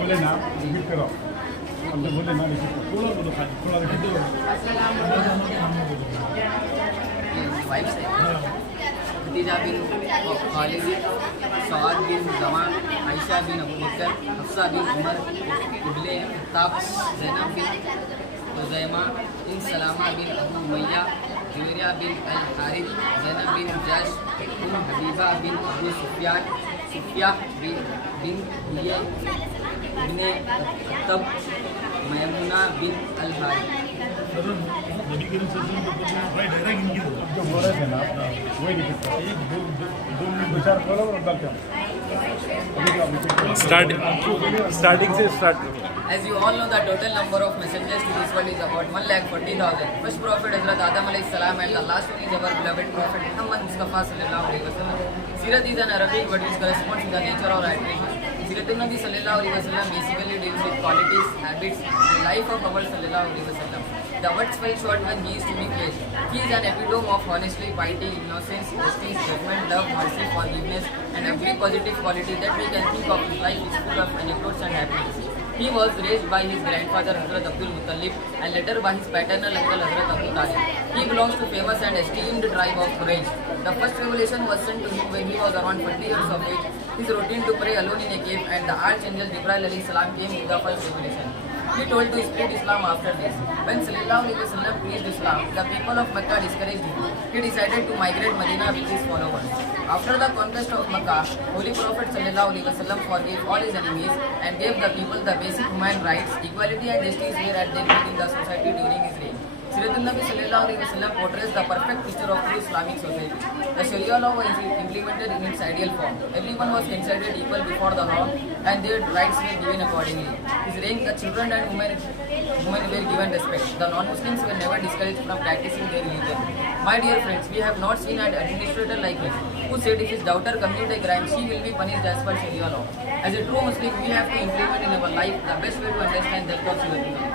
बोले ना रिपीट करो अब जो बोले ना रिपीट करो थोड़ा रिपीट करो वाइफ से खदीजा बिन खालिद, सवाद बिन जमान, आयशा बिन अबू बकर, हफ्सा बिन उमर, इब्ने खत्ताब, ज़ैनब बिन खुज़ैमा, बिन सलामा बिन अबू उमैया, जुवैरिया बिन अल हारिथ, ज़ैनब बिन जश, हबीबा बिन अबू सुफियान, सुफिया बिन हुये इब्ने खत्तब, मैमुना बिन अल हारिथ। जो बोल रहे थे ना वही रिपीट करो एक दो मिनट विचार करो और डाल के स्टार्टिंग से स्टार्ट करो. As you all know, the total number of messengers to this world is about 1,40,000. First Prophet Hazrat Adam alayhi salam and the last one is our beloved Prophet Muhammad Mustafa sallallahu alayhi wa sallam. Sirat is an Arabic word which corresponds to the nature or attributes. Sirat Nabi sallallahu alayhi wa sallam basically deals with qualities, habits, and life of our sallallahu alayhi wa sallam. The words fell short when he is to be praised. He is an epitome of honesty, piety, innocence, justice, judgment, love, mercy, forgiveness, and every positive quality that we can think of. His life is full of anecdotes and happiness. He was raised by his grandfather Hazrat Abdul Muttalib and later by his paternal uncle Hazrat Abu Talib. He belongs to famous and esteemed tribe of Quraysh. The first revelation was sent to him when he was around 20 years of age. His routine to pray alone in a cave and the archangel Jibreel alayhi salam came with the first revelation. He told to spread Islam after this. When Sallallahu Alaihi Wasallam preached Islam, the people of Mecca discouraged him. He decided to migrate Medina with his followers. After the conquest of Mecca, Holy Prophet Sallallahu Alaihi Wasallam forgave all his enemies and gave the people the basic human rights, equality and justice were at their peak in the society during his reign. Siratul Nabi Sallallahu Alaihi Wasallam portrays the perfect picture of true Islamic society. The Sharia law was implemented in its ideal form. Everyone was considered equal before the law and their rights were given accordingly. His reign, the children and women were given respect. The non-Muslims were never discouraged from practicing their religion. My dear friends, we have not seen an administrator like him who said if his daughter commits a crime, she will be punished as per Sharia law. As a true Muslim, we have to implement in our life the best way to understand that of Siratul Nabi.